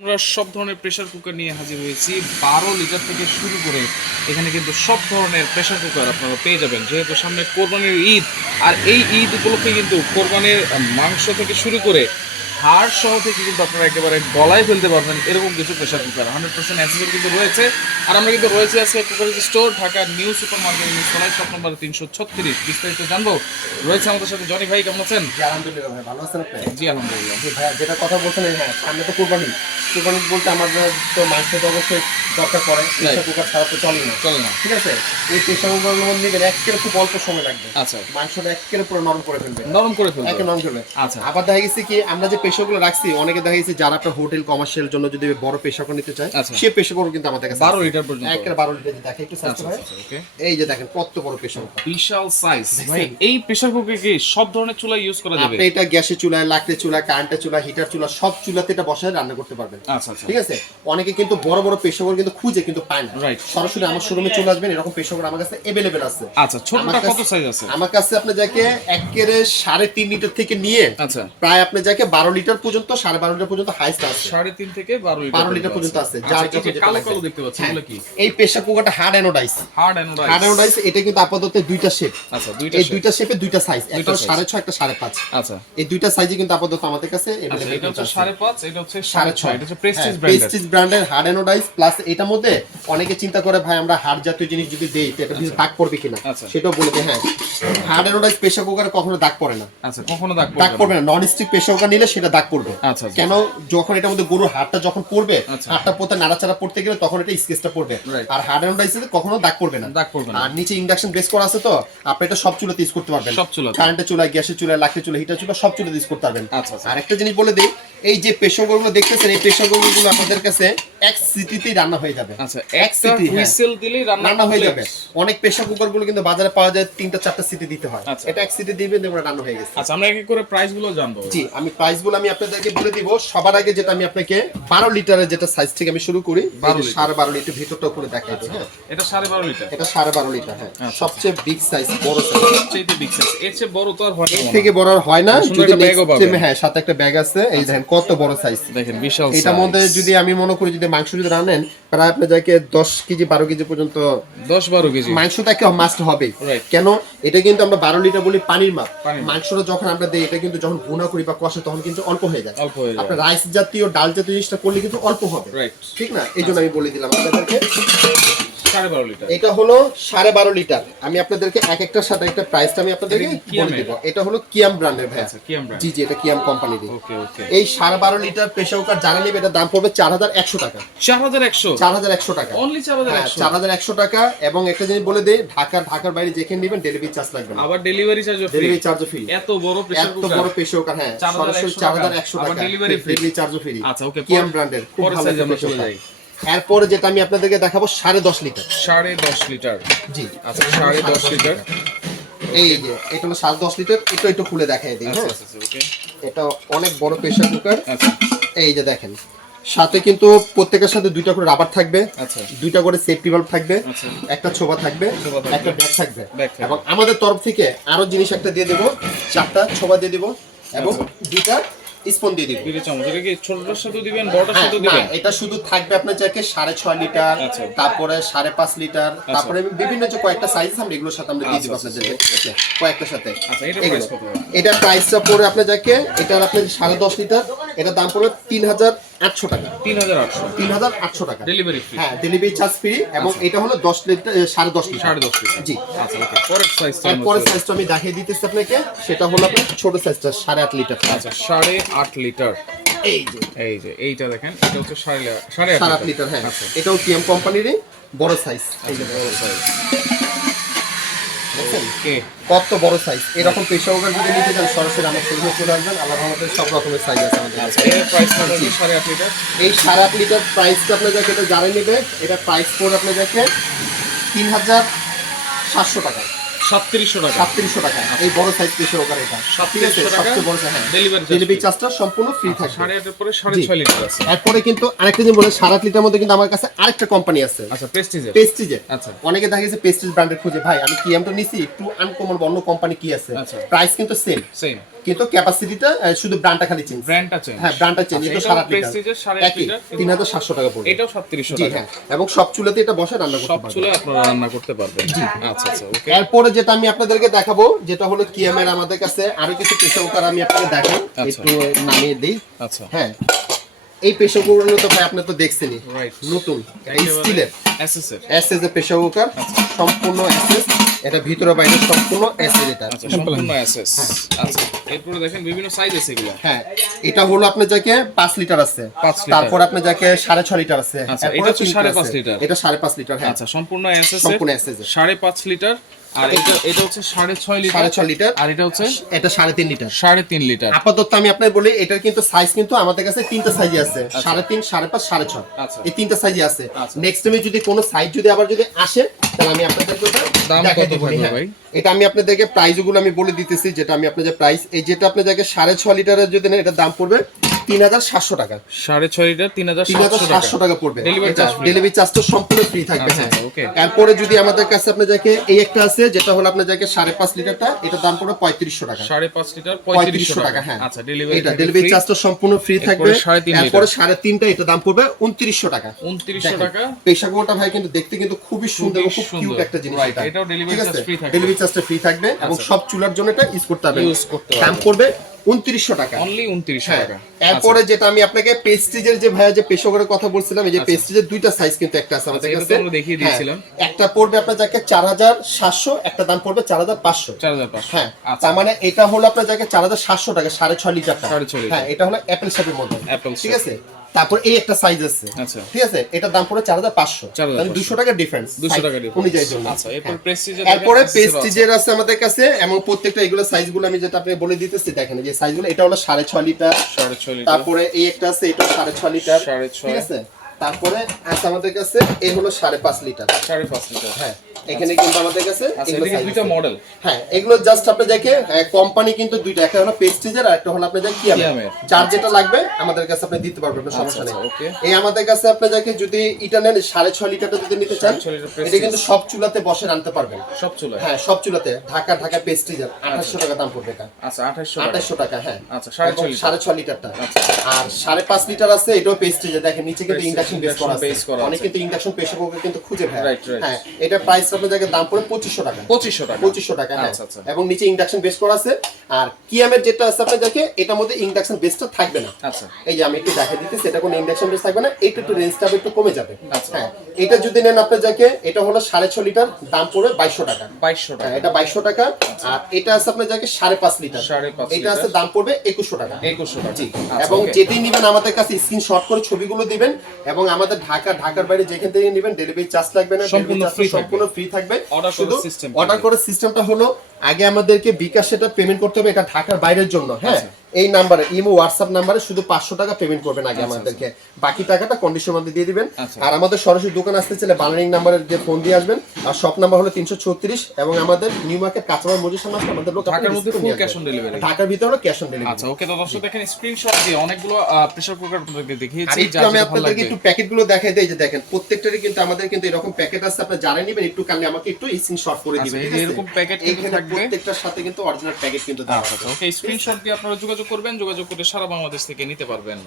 আমরা সব ধরনের প্রেসার কুকার নিয়ে হাজির হয়েছি 12 লিটার থেকে শুরু করে এখানে কিন্তু সব ধরনের প্রেসার কুকার আপনারা পেয়ে যাবেন। যেহেতু সামনে কোরবানির ঈদ, আর এই ঈদ উপলক্ষে কিন্তু কোরবানির মাংস থেকে শুরু করে হাড় সহ থেকে কিন্তু আপনারা একেবারে গলায় ফেলতে পারবেন এরকম কিছু প্রেসার কুকার 100% অ্যাসেসরি কিন্তু রয়েছে। আর আমরা কিন্তু রয়েছে আজকে cooker store, Dhaka new super market নিচতলায়, শপ নম্বর 336। বিস্তারিত জানবো, রয়েছে আমাদের সাথে জনি ভাই। কেমন আছেন? জি আলহামদুলিল্লাহ ভাই, ভালো আছেন আপনি? জি আলহামদুলিল্লাহ। জি ভাই, যেটা কথা বলছেন, হ্যাঁ সামনে তো কোরবানি বলতে আমাদের তো মাংস তো অবশ্যই দরকার পড়ে। প্রেসার কুকার ছাড়া তো চলে না, ঠিক আছে? এই প্রেসার কুকার নিবেন একেবারে খুব অল্প সময় লাগবে। আচ্ছা, মাংসটা একেবারে পুরো নরম করে ফেলবে, একে নরম করবে। আচ্ছা, আবার দেখা গেছে কি আমরা যে প্রেসারগুলো রাখছি, অনেকে দেখা গেছে যারা আপনার হোটেল কমার্শিয়াল জন্য যদি বড় প্রেসার কুকার নিতে চায়, সেই প্রেসার কুকার কিন্তু আমাদের কাছে 12 লিটার পর্যন্ত, একেবারে 12 লিটার। দেখে একটু সাইজ হয়, এই যে দেখেন কত বড় প্রেসার কুকার, বিশাল সাইজ ভাই। এই প্রেসার কুকারে কি সব ধরনের চুলা ইউজ করা যাবে? আপনি এটা গ্যাসের চুলায়, লাকড়ি চুলা, কারেন্টের চুলা, হিটার চুলা, সব চুলাতে এটা বসায় রান্না করতে পারবেন। আচ্ছা আচ্ছা, ঠিক আছে? অনেকে কিন্তু বড় বড় প্রেসার কুকার কিন্তু খুঁজে কিন্তু পায় না। রাইট। সরাসরি আমার শোরুমে চলে আসবেন, এরকম প্রেসার কুকার আমার কাছে अवेलेबल আছে। আচ্ছা, ছোটটা কত সাইজ আছে? আমার কাছে আপনি যাকে একেবারে 3.5 লিটার থেকে নিয়ে আচ্ছা প্রায় আপনি যাকে 12 লিটার পর্যন্ত, 12.5 লিটার পর্যন্ত হাইস্ট আছে। 3.5 থেকে 12 লিটার পর্যন্ত আছে। যার যত যেটা কালো লাগবে। কালো দেখতে পাচ্ছেন, এগুলো কি? এই প্রেসার কুকারটা হার্ড অ্যানোডাইজ। হার্ড অ্যানোডাইজ, এটা কিন্তু আপাতত দুইটা শেপ। আচ্ছা, এই দুইটা শেপে দুইটা সাইজ, একটা 6.5, একটা 5.5। আচ্ছা, এই দুইটা সাইজে কিন্তু আপাতত আমাদের কাছে আচ্ছা, এটা হচ্ছে 5.5, এটা হচ্ছে 6.5। 6.5, এটা হচ্ছে প্রেস্টিজ প্রেস্টিজ ব্র্যান্ডের হার্ড অ্যানোডাইজ। প্লাস এটার মধ্যে অনেকে চিন্তা করে ভাই আমরা হার্ড জাতীয় জিনিস যদি দেই তো এটা ভিতরে দাগ পড়বে কিনা, সেটাও বলে দেয়। হ্যাঁ, হার্ড অ্যানোডাইজ প্রেসার কুকারে কখনো দাগ পড়ে না। আচ্ছা, কখনো দাগ পড়বে না। নন স্টিক প্রেসার কুকার নিলে সেটা দাগ পড়বে। আচ্ছা, কেন? যখন এটার মধ্যে গরুর হাড়টা যখন পড়বে, হাড়টা পোতে নাড়াচাড়া পড়তে গেলে তখন এটা স্কেচটা পড়বে। আর হার্ড অ্যানোডাইজে কখনো দাগ পড়বে না। আর নিচে ইন্ডাকশন বেস করা আছে, তো আপনি এটা সব চুলাতে ইউজ করতে পারবেন। কারেন্টের চুলায়, গ্যাসের চুলায়, লাকড়ি চুলা, হিটার চুলা, সব চুলাতে ইউজ করতে পারবেন। আর একটা জিনিস বলে দেই, এই যে প্রেসার কুকারগুলো দেখতেছেন, এই প্রেসার কুকারগুলো আপনাদের কাছে এক সিটিতেই রান্না হয়ে যাবে। আচ্ছা, এক সিটি হুইসেল দিলেই রান্না হয়ে যাবে। অনেক প্রেসার কুকারগুলো কিন্তু বাজারে পাওয়া যায় 3টা-4টা সিটি দিতে হয়। এটা এক সিটি দিবেন, দেখবেন রান্না হয়ে গেছে। আচ্ছা, আমরা এক এক করে প্রাইস গুলো জানবো। জি, আমি প্রাইস গুলো আমি আপনাদেরকে বলে দিব। সবার আগে যেটা আমি আপনাকে 12 লিটারের যেটা সাইজ থেকে আমি শুরু করি, 12.5 লিটার ভিতরটা উপরে দেখাই দিই। হ্যাঁ, এটা 12.5 লিটার, এটা 12.5 লিটার। হ্যাঁ, সবচেয়ে বিগ সাইজ, বড় সাইজ, সবচেয়ে বিগ সাইজ। এর চেয়ে বড় তো আর হয় না, এর থেকে বড় আর হয় না। যদি নেক্সট, হ্যাঁ, সাথে একটা ব্যাগ আছে, এই দেখেন কত বড় সাইজ, দেখেন বিশাল। এটার মধ্যে যদি আমি মনে করি যদি মাংস যদি রান্নেন, প্রায় আপনি যাকে 10 কেজি 12 কেজি পর্যন্ত, 10-12 কেজি মাংসটা একটা মাস্ট হবে। কেন? এটা কিন্তু আমরা 12 লিটার বলি পানির মাপ। মাংসটা যখন আমরা দেই, এটা কিন্তু যখন ভুনা করি বা কষে তখন কিন্তু অল্প হয়ে যায়। আপনার রাইস জাতীয়, ডাল জাতীয় জিনিসটা করলে কিন্তু অল্প হবে, ঠিক না? এই জন্য আমি বলে দিলাম আপনাদেরকে 12.5 লিটার। এটা হলো 12.5 লিটার। আমি আপনাদেরকে এক একটার সাথে একটা প্রাইসটা আমি আপনাদেরকে বলে দিব। এটা হলো কিয়াম ব্র্যান্ডের ভাই। জি জি, এটা কিয়াম কোম্পানির। এই 12.5 লিটার প্রেসার কুকার যারা নেবে, এটা দাম পড়বে 4100 টাকা। 4100 টাকা, অনলি 4100 টাকা। এবং একটা জিনিস বলে দেই, ঢাকার বাইরে যেখানে নেবেন ডেলিভারি চার্জ লাগবে না। আবার ডেলিভারি চার্জ ফ্রি। এত বড় প্রেসার কুকার, হ্যাঁ, সরাসরি 4100 টাকা, ডেলিভারি চার্জ ফ্রি। আচ্ছা, ওকে, কিয়াম ব্র্যান্ডের খুব ভালো প্রেসার কুকার। এরপরে যেটা আমি আপনাদেরকে দেখাবো 10.5 লিটার। 10.5 লিটার, জি। আচ্ছা, 10.5 লিটার। এই যে এটা হলো 10.5 লিটার। এটা একটু খুলে দেখাই দিই। হ্যাঁ, ওকে, এটা অনেক বড় প্রেসার কুকার। আচ্ছা, এই যে দেখেন, সাথে কিন্তু প্রত্যেকের সাথে 2টা করে রাবার থাকবে। আচ্ছা, 2টা করে সেফটি ভালভ থাকবে। আচ্ছা, একটা ছোবা থাকবে, একটা ব্যাগ থাকবে। এবং আমাদের তরফ থেকে আরো জিনিস একটা দিয়ে দেব, 4টা ছোবা দিয়ে দেব এবং 2টা স্পুন দিয়ে দিব। এটা কি ছোটটার সাথে দিবেন, বড়টার সাথে দিবেন? এটা শুধু থাকবে আপনার যাকে 6.5 লিটার, তারপরে 5.5 লিটার, তারপরে বিভিন্ন যে কয়েকটা সাইজ আছে আমরা এগুলোর সাথে আমরা দিয়ে দিব আপনাদেরকে কয়েকটার সাথে। আচ্ছা, এটা প্রাইস কত? এটা প্রাইসটা পড়ে আপনার যাকে, এটার আপনার 10.5 লিটার, এটা দাম পড়বে 3800 টাকা। 3800 টাকা, ডেলিভারি ফ্রি। হ্যাঁ, ডেলিভারি চার্জ ফ্রি। এবং এটা হলো 10 লিটার, 10.5 লিটার। জি, আচ্ছা, ওকে। পরের সাইজটা আমি দেখিয়ে দিতেছি আপনাকে, সেটা হলো আপনার ছোট সাইজটা 8.5 লিটার। আচ্ছা, 8.5 লিটার। এই যে এইটা দেখেন, এটা হচ্ছে 8.5 লিটার। হ্যাঁ, এটাও কিয়াম কোম্পানিরই বড় সাইজ। এই যে বড় সাইজ, কত বড় সাইজ। এরকম প্রেসার কুকার যদি নিতে চান, সরাসরি আমার শোরুমে চলে আসবেন। আল্লাহর রহমতে সব রকমের সাইজ আছে আমাদের কাছে। এর প্রাইস কত? 8.5 লিটার। এই 8.5 লিটার প্রাইসটা আপনাদেরকে, এটা যারা নেবে, এটা প্রাইস পড়বে আপনাদেরকে 3700 টাকা। 3700 টাকা। এই বড় সাইজ প্রেসার কুকার, এটা 3700 টাকা, সবচেয়ে বড় সাইজ। হ্যাঁ, ডেলিভারি চার্জটা সম্পূর্ণ ফ্রি থাকে। 8.5 এর পরে 6.5 লিটার আছে। এরপরে কিন্তু আরেকটা জিনিস বলে, 8.5 লিটার মধ্যে কিন্তু আমার কাছে আরেকটা কোম্পানি আছে। আচ্ছা, প্রেস্টিজের। আচ্ছা, অনেকে দেখা গেছে প্রেস্টিজ ব্র্যান্ডের খুঁজে, ভাই আমি কিয়াম তো নিছি, একটু আনকমন অন্য কোম্পানি কি আছে, প্রাইস কিন্তু সেম, কিন্তু ক্যাপাসিটিটা শুধু ব্র্যান্ডটা খালি চেঞ্জ। ব্র্যান্ডটা চেঞ্জ। হ্যাঁ, ব্র্যান্ডটা চেঞ্জ। এটা 7.5 লিটার। প্রেস্টিজের 7.5 লিটার 3700 টাকা পড়বে। এটাও 3700 জি টাকা। হ্যাঁ, এবং সব চুলাতে এটা বসে রান্না করতে সব পারবেন। চুলায় আপনারা রান্না করতে পারবেন। আচ্ছা আচ্ছা, ওকে। এরপরে যেটা আমি আপনাদেরকে দেখাবো যেটা হলো কিয়ামের আমাদের কাছে আরো কিছু প্রেসার কুকার আমি আপনাকে দেখাই, একটু নামিয়ে দেই। আচ্ছা, হ্যাঁ, এই প্রেসার কুকারগুলো তো ভাই আপনি তো দেখছেনই, নতুন স্টিলের এসএস এর প্রেসার কুকার, সম্পূর্ণ এসএস, এটা ভিতরে বাইরে সম্পূর্ণ এসএস। এটা সম্পূর্ণ এসএস। আচ্ছা, এরপরে দেখেন বিভিন্ন সাইজ আছে এগুলো। হ্যাঁ, এটা হলো আপনার যাকে 5 লিটার আছে, তারপর আপনার যাকে 6.5 লিটার আছে। আচ্ছা, এটা হচ্ছে 5.5 লিটার। এটা 5.5 লিটার। হ্যাঁ, আচ্ছা, সম্পূর্ণ এসএস, সম্পূর্ণ এসএস 5.5 লিটার। আর এটা হচ্ছে 6.5 লিটার। 6.5 লিটার। আর এটা হচ্ছে এটা 3.5 লিটার। 3.5 লিটার। আপাতত আমি আপনাকে বলি এটার কিন্তু সাইজ কিন্তু আমাদের কাছে তিনটা সাইজে আছে, 3.5, 5.5, 6.5। আচ্ছা, এই তিনটা সাইজে আছে। নেক্সট টাইমে যদি কোনো সাইজ যদি আবার যদি আসে তাহলে আমি আপনাদেরকে দাম কত থাকবে ভাই? এটা আমি আপনাদেরকে প্রাইসগুলো আমি বলে দিতেছি, যেটা আমি আপনাদের প্রাইস, এই যেটা আপনাদেরকে 6.5 লিটারের যদি নেন এটার দাম পড়বে 3700 টাকা। 6.5 লিটার 3700 টাকা পড়বে। ডেলিভারি চার্জ তো সম্পূর্ণ ফ্রি থাকবে। হ্যাঁ, ওকে। এরপরে যদি আমাদের কাছে আপনাদেরকে এই একটা আছে যেটা হলো আপনাদেরকে 5.5 লিটারটা, এটার দাম পড়বে 3500 টাকা। 5.5 লিটার 3500 টাকা। হ্যাঁ, আচ্ছা, ডেলিভারি চার্জ তো সম্পূর্ণ ফ্রি থাকবে। এরপরে 3.5টা, এটা দাম পড়বে 2900 টাকা। 2900 টাকা। প্রেসার কুকারটা ভাই কিন্তু দেখতে কিন্তু খুবই সুন্দর, খুব কিউট একটা জিনিস। এটা এটাও ডেলিভারি চার্জ ফ্রি থাকবে। ডেলিভারি চার্জটা ফ্রি থাকবে এবং সব চুলার জন্য এটা ইউজ করতে হবে। দাম পড়বে 2900 টাকা। অনলি 2900 টাকা। এরপরে যেটা আমি আপনাকে পেস্টিজের যে ভাইয়া যে প্রেসার কুকারের কথা বলছিলাম, এই যে পেস্টিজের দুইটা সাইজ কিন্তু একটা আছে আমাদের কাছে, আমরা দেখিয়ে দিয়েছিলাম। একটা পড়বে আপনার যাকে 4700, একটা দাম পড়বে 4500। 4500। হ্যাঁ, তার মানে এটা হলো আপনার যাকে 4700 টাকা, 6.5 লিটারটা। হ্যাঁ, এটা হলো অ্যাপল শেপের মধ্যে। ঠিক আছে, তারপর এই একটা সাইজ আছে। আচ্ছা, ঠিক আছে, এটার দাম পড়ে 4500, মানে 200 টাকা ডিফারেন্স, 200 টাকা অনুযায়ী জন্য। আচ্ছা, এরপর প্রেস্টিজের, এরপরে প্রেস্টিজের আছে আমাদের কাছে, এবং প্রত্যেকটা এগুলো সাইজগুলো আমি যেটা আপনি বলে দিতেছি, দেখেন যে সাইজগুলো, এটা হলো 6.5 লিটার। তারপরে এই একটা আছে, এটা 6.5 লিটার। ঠিক আছে, তারপরে আছে আমাদের কাছে এই হলো 5.5 লিটার। 5.5 লিটার। হ্যাঁ, এখানে কিন্তু আমাদের কাছে দুইটা মডেল। হ্যাঁ, এগুলো জাস্ট আপনি দেখে কোম্পানি কিন্তু দুইটা, একটা হলো প্রেস্টিজের আর একটা হলো আপনি দেখে কিয়ামের। যার যেটা লাগবে আমাদের কাছে আপনি দিতে পারবেন, কোনো সমস্যা নেই। এই আমাদের কাছে আপনি দেখে যদি এটা নেন 6.5 লিটারটা যদি নিতে চান, এটা কিন্তু সব চুলাতে বসে রাখতে পারবেন। সব চুলায়? হ্যাঁ, সব চুলাতে। ঢাকা প্রেস্টিজের 2800 টাকা দাম পড়বে এটা। আচ্ছা, 2800 টাকা। হ্যাঁ, আচ্ছা, 6.5 লিটারটা। আর 5.5 লিটার আছে, এটাও প্রেস্টিজের। দেখেন নিচে কিন্তু ইন্ডাকশন বেস করা আছে। অনেক কিন্তু ইন্ডাকশন প্রেসার কুকার কিন্তু খুঁজে পায়। হ্যাঁ, এটা প্রাইস আপনাদের জায়গায় দাম পড়ে 2500 টাকা। 2500 টাকা। হ্যাঁ, এবং নিচে ইন্ডাকশন বেস করা আছে। আর কিয়ামের যেটা আছে আপনাদের দেখে, এটার মধ্যে ইন্ডাকশন বেসটা থাকবে না। আচ্ছা, এই যে আমি একটু দেখাই দিতেছি, এটা কোনো ইন্ডাকশন বেস থাকবে না, এটা একটু রেঞ্জটা একটু কমে যাবে। হ্যাঁ, এটা যদি নেন আপনাদের যাকে, এটা হলো 6.5 লিটার, দাম পড়ে 2200 টাকা। 2200 টাকা। এটা 2200 টাকা। আর এটা আছে আপনাদের যাকে 5.5 লিটার, এটা আছে দাম পড়বে 2100 টাকা। 2100 টাকা। জি, এবং যেদিন নেবেন আমাদের কাছে স্ক্রিনশট করে ছবিগুলো দিবেন, এবং আমাদের ঢাকার বাইরে যেখান থেকে নেবেন ডেলিভারি চার্জ লাগবে না, সম্পূর্ণ ফ্রি থাকবে। শুধু অর্ডার করার সিস্টেমটা হলো, আগে আমাদেরকে বিকাশ সেটা পেমেন্ট করতে হবে, এটা ঢাকার বাইরের জন্য। হ্যাঁ, এই নাম্বারে, ইমো হোয়াটসঅ্যাপ নাম্বারে শুধু 500 টাকা পেমেন্ট করবেন আগে আমাদেরকে, বাকি টাকাটা কন্ডিশন মধ্যে দিয়ে দিবেন। আর আমাদের সরাসরি দোকান আসতে চাইলে বানারিং নাম্বারে যে ফোন দিয়ে আসবেন, আর শপ নাম্বার হলো 336, এবং আমাদের নিউ মার্কেট কাঁচামাল মজুর সামনে আসলে আমাদের লোক ঢাকার মধ্যে ফুল ক্যাশ অন ডেলিভারি। ঢাকার ভিতরে হলো ক্যাশ অন ডেলিভারি। আচ্ছা, ওকে। তো দর্শক দেখেন স্ক্রিনশট দিয়ে অনেকগুলো প্রেসার কুকার আপনাদেরকে দেখিয়েছি। আমি আপনাদেরকে একটু প্যাকেটগুলো দেখাই দেই, যে দেখেন প্রত্যেকটারই কিন্তু আমাদের কিন্তু এরকম প্যাকেট আছে, আপনারা জানেন নেবেন, একটু কানে আমাকে একটু স্ক্রিনশট করে দিবেন। ঠিক আছে, এরকম প্যাকেট কিন্তু থাকবে, প্রত্যেকটার সাথে কিন্তু অরিজিনাল প্যাকেট কিন্তু দেওয়া আছে। ওকে, স্ক্রিনশট দিয়ে আপনারা যোগাযোগ করবেন, যোগাযোগ করে সারা বাংলাদেশ থেকে নিতে পারবেন।